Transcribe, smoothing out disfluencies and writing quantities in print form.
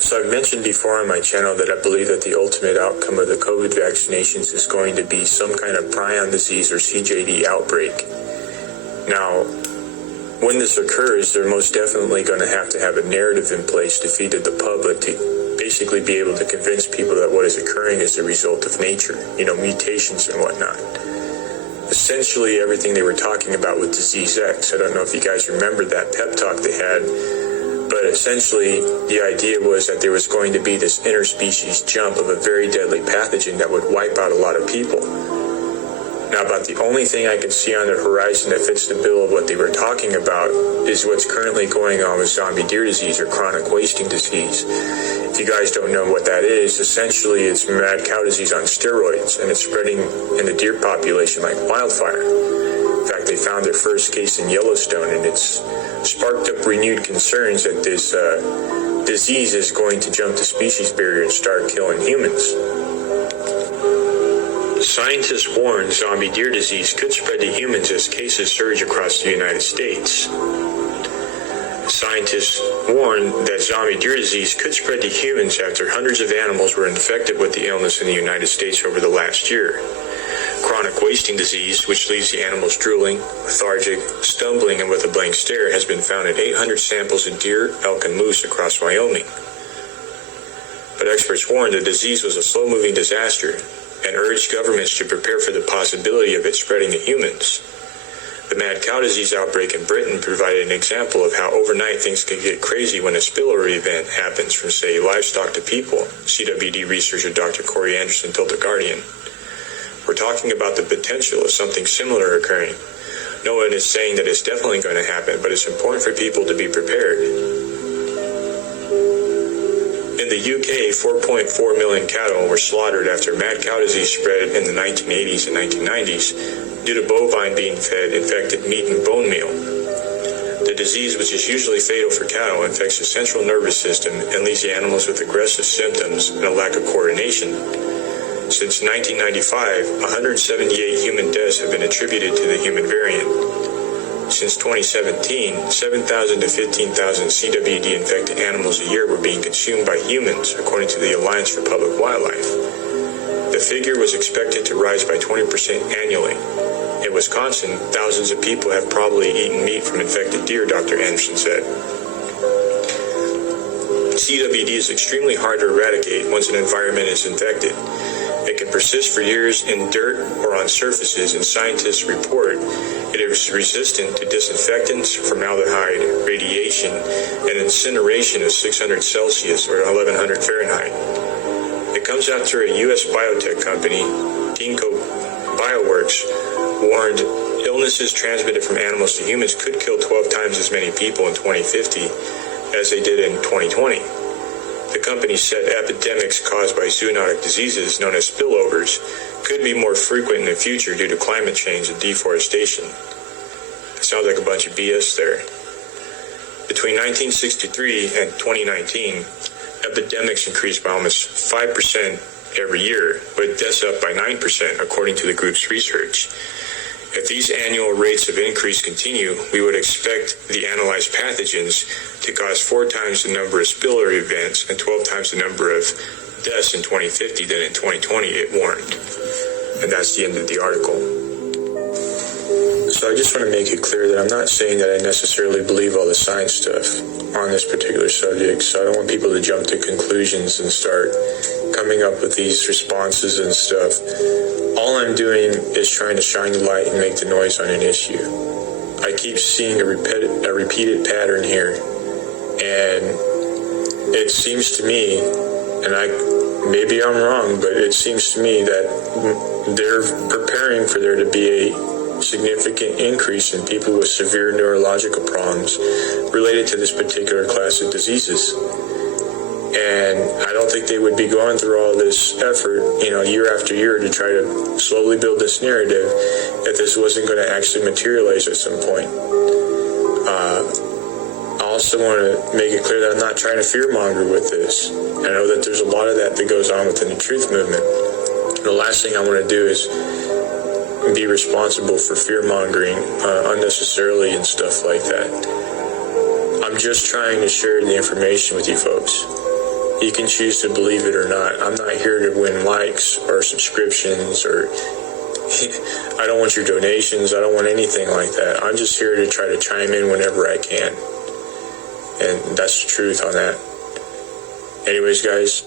So I've mentioned before on my channel that I believe that the ultimate outcome of the COVID vaccinations is going to be some kind of prion disease or CJD outbreak. Now, when this occurs, they're most definitely going to have a narrative in place to feed to the public to basically be able to convince people that what is occurring is the result of nature, mutations and whatnot. Essentially, everything they were talking about with Disease X, I don't know if you guys remember that pep talk they had, but essentially the idea was that there was going to be this interspecies jump of a very deadly pathogen that would wipe out a lot of people. Now, about the only thing I can see on the horizon that fits the bill of what they were talking about is what's currently going on with zombie deer disease or chronic wasting disease. If you guys don't know what that is, essentially it's mad cow disease on steroids, and it's spreading in the deer population like wildfire. In fact, they found their first case in Yellowstone, and it's sparked up renewed concerns that this disease is going to jump the species barrier and start killing humans. Scientists warn zombie deer disease could spread to humans as cases surge across the United States. Scientists warn that zombie deer disease could spread to humans after hundreds of animals were infected with the illness in the United States over the last year. Chronic wasting disease, which leaves the animals drooling, lethargic, stumbling, and with a blank stare, has been found in 800 samples of deer, elk, and moose across Wyoming. But experts warned the disease was a slow-moving disaster and urged governments to prepare for the possibility of it spreading to humans. The mad cow disease outbreak in Britain provided an example of how overnight things can get crazy when a spillover event happens from, say, livestock to people, CWD researcher Dr. Corey Anderson told The Guardian. We're talking about the potential of something similar occurring. No one is saying that it's definitely going to happen, but it's important for people to be prepared. In the UK, 4.4 million cattle were slaughtered after mad cow disease spread in the 1980s and 1990s due to bovine being fed infected meat and bone meal. The disease, which is usually fatal for cattle, infects the central nervous system and leaves the animals with aggressive symptoms and a lack of coordination. Since 1995, 178 human deaths have been attributed to the human variant. Since 2017, 7,000 to 15,000 CWD-infected animals a year were being consumed by humans, according to the Alliance for Public Wildlife. The figure was expected to rise by 20% annually. In Wisconsin, thousands of people have probably eaten meat from infected deer, Dr. Anderson said. CWD is extremely hard to eradicate once an environment is infected. It can persist for years in dirt or on surfaces, and scientists report it is resistant to disinfectants, formaldehyde, radiation, and incineration of 600 Celsius or 1100 Fahrenheit. It comes after a U.S. biotech company, Ginkgo Bioworks, warned illnesses transmitted from animals to humans could kill 12 times as many people in 2050 as they did in 2020. The company said epidemics caused by zoonotic diseases known as spillovers could be more frequent in the future due to climate change and deforestation. It sounds like a bunch of BS there. Between 1963 and 2019, epidemics increased by almost 5% every year, with deaths up by 9%, according to the group's research. If these annual rates of increase continue, we would expect the analyzed pathogens to cause 4 times the number of spillover events and 12 times the number of deaths in 2050 than in 2020, it warned. And that's the end of the article. So I just want to make it clear that I'm not saying that I necessarily believe all the science stuff on this particular subject, so I don't want people to jump to conclusions and start coming up with these responses and stuff. All I'm doing is trying to shine the light and make the noise on an issue. I keep seeing a repeated pattern here, and it seems to me, and maybe I'm wrong, but it seems to me that they're preparing for there to be a significant increase in people with severe neurological problems related to this particular class of diseases. And I don't think they would be going through all this effort, year after year to try to slowly build this narrative if this wasn't going to actually materialize at some point. I also want to make it clear that I'm not trying to fearmonger with this. I know that there's a lot of that goes on within the truth movement. The last thing I want to do is be responsible for fear-mongering unnecessarily and stuff like that. I'm just trying to share the information with you folks. You can choose to believe it or not. I'm not here to win likes or subscriptions, or I don't want your donations. I don't want anything like that. I'm just here to try to chime in whenever I can. And that's the truth on that. Anyways, guys,